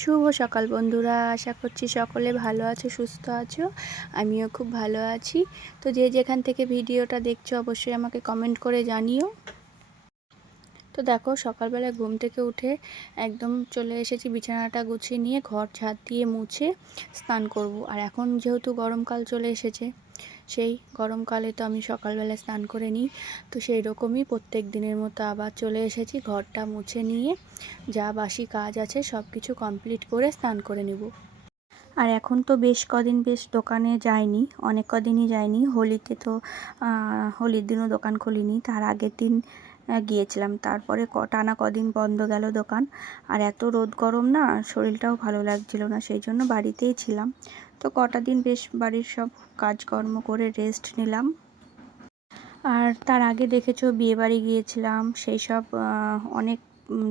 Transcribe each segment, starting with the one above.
শুভ সকাল বন্ধুরা, আশা করছি সকলে ভালো আছো, সুস্থ আছো। আমিও খুব ভালো আছি। তো যে যেখান থেকে ভিডিওটা দেখছো অবশ্যই আমাকে কমেন্ট করে জানিও। তো দেখো, সকালবেলা ঘুম থেকে উঠে একদম চলে এসেছি, বিছানাটা গুছিয়ে নিয়ে ঘর ঝাড় দিয়ে মুছে স্নান করব। আর এখন যেহেতু গরমকাল চলে এসেছে, সেই গরমকালে তো আমি সকালবেলা স্নান করে নিই। তো সেই রকমই প্রত্যেক দিনের মতো আবার চলে এসেছি, ঘরটা মুছে নিয়ে যা বাসি কাজ আছে সব কিছু কমপ্লিট করে স্নান করে নেব। আর এখন তো বেশ কদিন দোকানে যাইনি, অনেক কদিনই যাইনি। হোলিতে তো হোলির দিনও দোকান খুলিনি, তার আগের দিন গিয়েছিলাম। তারপরে টানা কদিন বন্ধ গেল দোকান। আর এত রোদ গরম না, শরীরটাও ভালো লাগছিল না, সেই জন্য বাড়িতেই ছিলাম। তো কটা দিন বেশ বাড়ির সব কাজকর্ম করে রেস্ট নিলাম। আর তার আগে দেখেছো বিয়েবাড়ি গিয়েছিলাম, সেই সব অনেক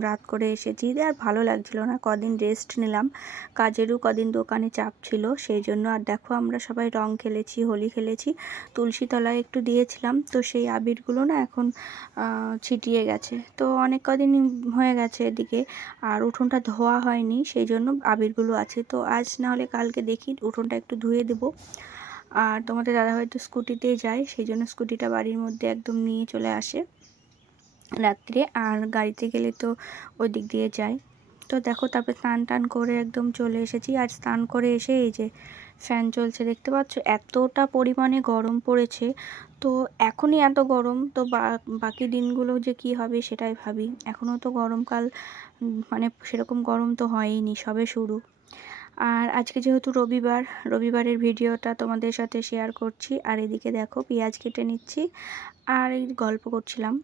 রাত করে এসেছি, আর ভালো লাগছিল না। কদিন রেস্ট নিলাম, কাজেরও কদিন দোকানে চাপ ছিল, সেই জন্য। আর দেখো, আমরা সবাই রং খেলেছি, হোলি খেলেছি, তুলসী তলায় একটু দিয়েছিলাম। তো সেই আবিরগুলো না এখন ছিটিয়ে গেছে, তো অনেক কদিন হয়ে গেছে এদিকে। আর উঠোনটা ধোয়া হয়নি, সেই জন্য আবিরগুলো আছে। তো আজ না হলে কালকে দেখি উঠোনটা একটু ধুয়ে দেবো। আর তোমাদের দাদা হয়তো স্কুটিতেই যায়, সেই জন্য স্কুটিটা বাড়ির মধ্যে একদম নিয়ে চলে আসে রাত্রে। আর গাড়িতে গেলে তো ওই দিক দিয়ে যায়। তো দেখো, তারপরে স্নান টান করে একদম চলে এসেছি। আর স্নান করে এসে এই যে ফ্যান চলছে, দেখতে পাচ্ছ এতটা পরিমাণে গরম পড়েছে। তো এখনই এত গরম, তো বাকি দিনগুলো যে কি হবে সেটাই ভাবি। এখনও তো গরমকাল, মানে সেরকম গরম তো হয়নি, সবে শুরু। আর আজকে যেহেতু রবিবারের ভিডিওটা তোমাদের সাথে শেয়ার করছি। আর এদিকে দেখো, পেঁয়াজ কেটে নিচ্ছি আর এই গল্প করছিলাম।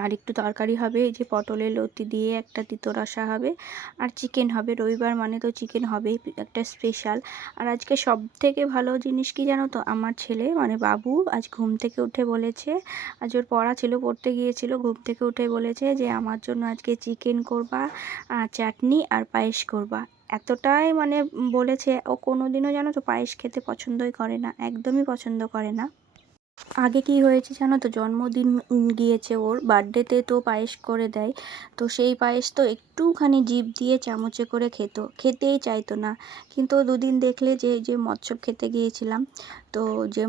আর একটু তরকারি হবে, এই যে পটলের লতি দিয়ে একটা তিতো রসা হবে, আর চিকেন হবে। রবিবার মানে তো চিকেন হবেই, একটা স্পেশাল। আর আজকে সব থেকে ভালো জিনিস কি জানো তো, আমার ছেলে মানে বাবু আজ ঘুম থেকে উঠে বলেছে, আজ ওর পড়া ছিল, পড়তে গিয়েছিল, ঘুম থেকে উঠে বলেছে যে আমার জন্য আজকে চিকেন করবা, চাটনি আর পায়েস করবা। এতটাই মানে বলেছে, ও কোনোদিনও জানো তো পায়েস খেতে পছন্দই করে না, একদমই পছন্দ করে না। আগে কি হয়েছে জানো তো, জন্মদিন গিয়েছে ওর, বার্থডেতে তো পায়েস করে দেয়। তো সেই পায়েস তো একটুখানি জিভ দিয়ে চামচে করে খেতেই চাইতো না। কিন্তু ও দুদিন দেখলে যে যে মৎস্য খেতে গিয়েছিলাম, তো যে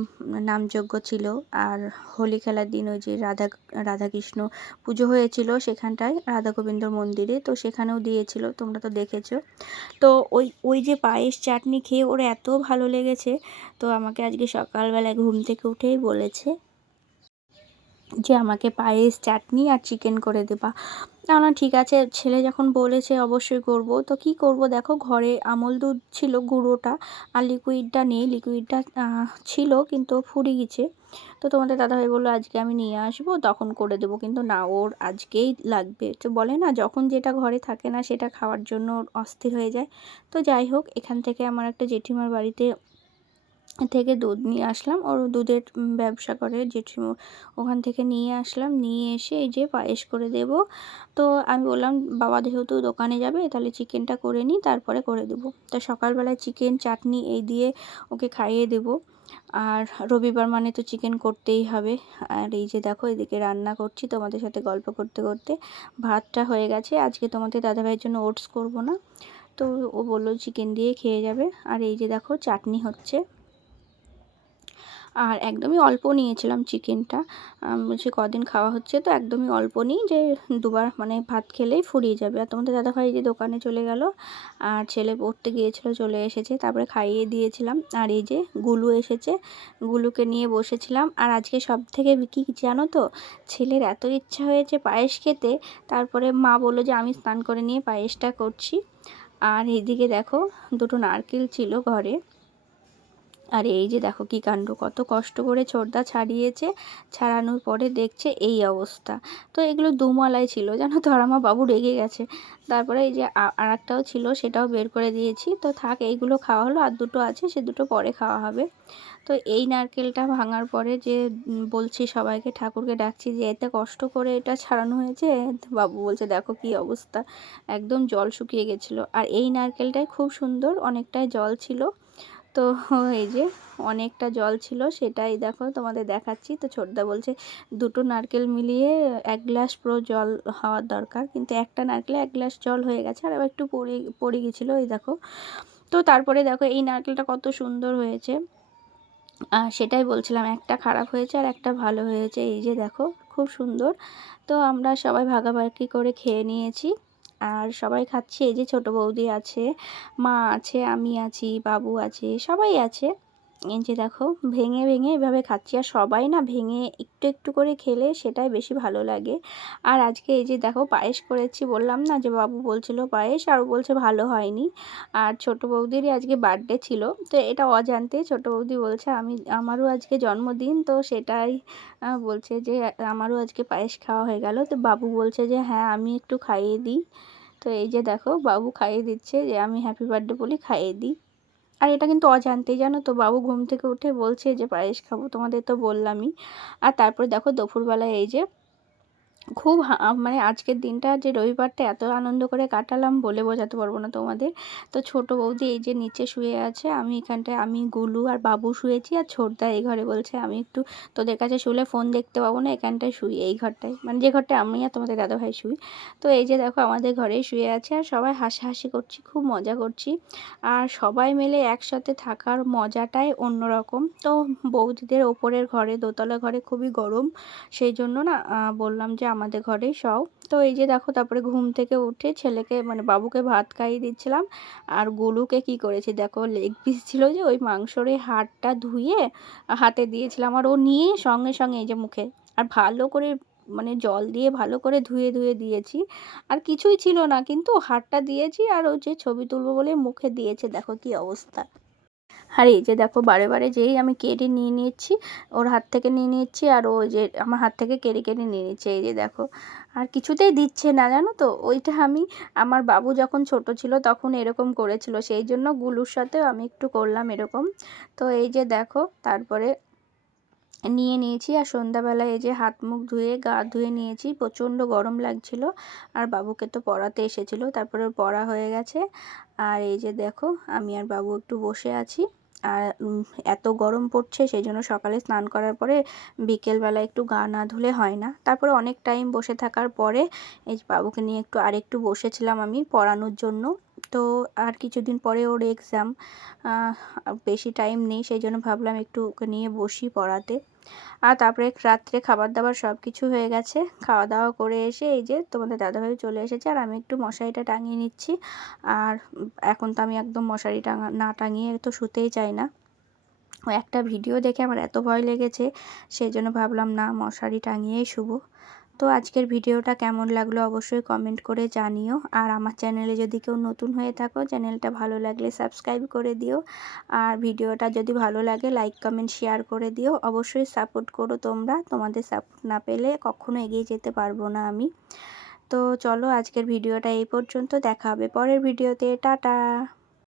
নামযজ্ঞ ছিল, আর হোলি খেলার দিন ওই যে রাধাকৃষ্ণ পুজো হয়েছিল সেখানটায়, রাধা গোবিন্দর মন্দিরে, তো সেখানেও দিয়েছিল, তোমরা তো দেখেছো। তো ওই ওই যে পায়েস চাটনি খেয়ে ওর এত ভালো লেগেছে, তো আমাকে আজকে সকালবেলায় ঘুম থেকে উঠেই বলেছে যে আমাকে পায়েস চাটনি আর চিকেন করে দেবা। না ঠিক আছে, ছেলে যখন বলেছে অবশ্যই করব। তো কি করব, দেখো ঘরে আমল দুধ ছিল গুঁড়োটা, আর লিকুইডটা নেই। লিকুইডটা ছিল কিন্তু ফুরিয়ে গেছে। তো তোমাদের দাদাভাই বললো আজকে আমি নিয়ে আসবো, তখন করে দেবো। কিন্তু না, ওর আজকেই লাগবে। তো বলে না, যখন যেটা ঘরে থাকে না সেটা খাওয়ার জন্য ওর অস্থির হয়ে যায়। তো যাই হোক, এখান থেকে আমার একটা জেঠিমার বাড়িতে থেকে দুধ নিয়ে আসলাম, ওর দুধের ব্যবসা করে জেঠিমা, ওখান থেকে নিয়ে আসলাম, নিয়ে এসে এই যে পায়েস করে দেব। তো আমি বললাম বাবা যেহেতু দোকানে যাবে, তাহলে চিকেনটা করে নিই, তারপরে করে দেবো। তো সকালবেলায় চিকেন চাটনি এই দিয়ে ওকে খাইয়ে দেব। আর রবিবার মানে তো চিকেন করতেই হবে। আর এই যে দেখো, এদিকে রান্না করছি তোমাদের সাথে গল্প করতে করতে। ভাতটা হয়ে গেছে, আজকে তোমাদের দাদাভাইয়ের জন্য ওটস করব না, তো ও বললো চিকেন দিয়ে খেয়ে যাবে। আর এই যে দেখো, চাটনি হচ্ছে। আর একদমই অল্প নিয়েছিলাম চিকেনটা, বলছি কদিন খাওয়া হচ্ছে তো একদমই অল্প নিই, যে দুবার মানে ভাত খেলেই ফুরিয়ে যাবে। আর তোমাদের দাদাভাই যে দোকানে চলে গেল, আর ছেলে পড়তে গিয়েছিল, চলে এসেছে, তারপরে খাইয়ে দিয়েছিলাম। আর এই যে গুলু এসেছে, গুলুকে নিয়ে বসেছিলাম। আর আজকে সব থেকে কী জানো তো, ছেলের এত ইচ্ছা হয়েছে পায়েস খেতে, তারপরে মা বললো যে আমি স্নান করে নিয়ে পায়েসটা করছি। আর এইদিকে দেখো, দুটো নারকেল ছিল ঘরে। আর এই যে দেখো কি কাণ্ড, কত কষ্ট করে ছোটদা ছাড়িয়েছে, ছাড়ানোর পরে দেখছে এই অবস্থা। তো এগুলো দুমালাই ছিল জানো তো, আর আমার বাবু রেগে গেছে। তারপরে এই যে আর একটাও ছিল, সেটাও বের করে দিয়েছি। তো থাক, এইগুলো খাওয়া হলো, আর দুটো আছে, সে দুটো পরে খাওয়া হবে। তো এই নারকেলটা ভাঙার পরে যে বলছি সবাইকে, ঠাকুরকে ডাকছি যে এতে কষ্ট করে এটা ছাড়ানো হয়েছে, তো বাবু বলছে দেখো কি অবস্থা, একদম জল শুকিয়ে গেছিলো। আর এই নারকেলটাই খুব সুন্দর, অনেকটাই জল ছিল। তো এই যে অনেকটা জল ছিল, সেটাই দেখো তোমাদের দেখাচ্ছি। তো ছোটদা বলছে দুটো নারকেল মিলিয়ে 1 গ্লাস পুরো জল হওয়ার দরকার, কিন্তু একটা নারকেলে 1 গ্লাস জল হয়ে গেছে, আর আবার একটু পড়ে গেছিলো এই দেখো। তো তারপরে দেখো এই নারকেলটা কত সুন্দর হয়েছে, সেটাই বলছিলাম, একটা খারাপ হয়েছে আর একটা ভালো হয়েছে। এই যে দেখো খুব সুন্দর। তো আমরা সবাই ভাগাভাগি করে খেয়ে নিয়েছি, আর সবাই খাচ্ছি। এই যে ছোট বৌদি আছে, মা আছে, আমি আছি, বাবু আছে, সবাই আছে। এই যে দেখো ভেঙে ভেঙে এভাবে খাচ্ছি, আর সবাই না ভেঙে একটু একটু করে খেলে সেটাই বেশি ভালো লাগে। আর আজকে এই যে দেখো পায়েস করেছি, বললাম না যে বাবু বলছিল পায়েস, আর বলছে ভালো হয়নি। আর ছোট বৌদিরই আজকে বার্থডে ছিল, তো এটা অজান্তে ছোট বৌদি বলছে আমারও আজকে জন্মদিন, তো সেটাই বলছে যে আমারও আজকে পায়েস খাওয়া হয়ে গেল। তো বাবু বলছে যে হ্যাঁ আমি একটু খাইয়ে দিই। তো এই যে দেখো বাবু খাইয়ে দিচ্ছে, যে আমি হ্যাপি বার্থডে বলি খাইয়ে দিই। আর এটা কিন্তু অজান্তেই, জানো তো, বাবু ঘুম থেকে উঠে বলছে যে পায়েস খাবো, তোমাদের তো বললামই। আর তারপরে দেখো দুপুরবেলায় এই যে খুব মানে আজকের দিনটা, যে রবিবারটা এত আনন্দ করে কাটালাম বলে বোঝাতে পারবো না তোমাদের। তো ছোট বৌদি এই যে নিচে শুয়ে আছে, আমি এখানটায়, আমি গুলু আর বাবু শুয়েছি, আর ছোটদা এই ঘরে বলছে আমি একটু তোদের কাছে শুলে ফোন দেখতে পাবো না, এখানটায় শুই, এই ঘরটায়, মানে যে ঘরটায় আমি আর তোমাদের দাদাভাই শুই। তো এই যে দেখো আমাদের ঘরেই শুয়ে আছে, আর সবাই হাসাহাসি করছি, খুব মজা করছি। আর সবাই মিলে একসাথে থাকার মজাটাই অন্যরকম। তো বৌদিদের ওপরের ঘরে, দোতলা ঘরে খুবই গরম, সেই জন্য না বললাম যে আমাদের ঘরেই সব। তো এই যে দেখো তারপরে ঘুম থেকে উঠে ছেলেকে, মানে বাবুকে ভাত খাইয়ে দিচ্ছিলাম। আর গোলুকে কি করেছি দেখো, লেগ পিস ছিল যে, ওই মাংসর এই হাড়টা ধুয়ে হাতে দিয়েছিলাম, আর ও নিয়ে সঙ্গে সঙ্গে এই যে মুখে, আর ভালো করে মানে জল দিয়ে ভালো করে ধুয়ে ধুয়ে দিয়েছি। আর কিছুই ছিল না, কিন্তু হাড়টা দিয়েছি, আর ও যে ছবি তুলবো বলে মুখে দিয়েছে, দেখো কি অবস্থা। আর এই যে দেখো বারে বারে যেই আমি কেড়ে নিয়ে নিচ্ছি, ওর হাত থেকে নিয়ে নিচ্ছি, আর ও যে আমার হাত থেকে কেড়ে কেড়ে নিয়ে নিচ্ছে, এই যে দেখো। আর কিছুতেই দিচ্ছে না, জানো তো, ওইটা আমি, আমার বাবু যখন ছোট ছিল তখন এরকম করেছিল, সেই জন্য গুলুর সাথেও আমি একটু করলাম এরকম। তো এই যে দেখো তারপরে নিয়ে নিয়েছি, আর সন্ধ্যাবেলায় এই যে হাত মুখ ধুয়ে গা ধুয়ে নিয়েছি, প্রচণ্ড গরম লাগছিল। আর বাবুকে তো পড়াতে এসেছিলো, তারপরে পড়া হয়ে গেছে। আর এই যে দেখো আমি আর বাবু একটু বসে আছি। আর এত গরম পড়ছে, সেই জন্য সকালে স্নান করার পরে বিকেলবেলা একটু গা না ধুলে হয় না। তারপরে অনেক টাইম বসে থাকার পরে এই যে বাবুকে নিয়ে আরেকটু বসেছিলাম আমি পড়ানোর জন্য। তো আর কিছুদিন পরে ওর এক্সাম, বেশি টাইম নেই, সেই জন্য ভাবলাম একটু ওকে নিয়ে বসি পড়াতে। আর তারপরে রাত্রে খাবার দাবার সব কিছু হয়ে গেছে, খাওয়া দাওয়া করে এসে এই যে তোমাদের দাদাভাই চলে এসেছে, আর আমি একটু মশারিটা টাঙিয়ে নিচ্ছি। আর এখন তো আমি একদম মশারি না টাঙিয়ে তো শুতেই চাই না। ও একটা ভিডিও দেখে আমার এত ভয় লেগেছে, সেই জন্য ভাবলাম না, মশারি টাঙিয়েই শুবো। তো আজকের ভিডিওটা কেমন লাগলো অবশ্যই কমেন্ট করে জানিও। আর আমার চ্যানেলে যদি কেউ নতুন হয়ে থাকো, চ্যানেলটা ভালো লাগলে সাবস্ক্রাইব করে দিও। আর ভিডিওটা যদি ভালো লাগে লাইক কমেন্ট শেয়ার করে দিও। অবশ্যই সাপোর্ট করো তোমরা, তোমাদের সাপোর্ট না পেলে কখনো এগিয়ে যেতে পারবো না আমি। তো চলো আজকের ভিডিওটা এই পর্যন্ত, দেখা হবে পরের ভিডিওতে, টাটা।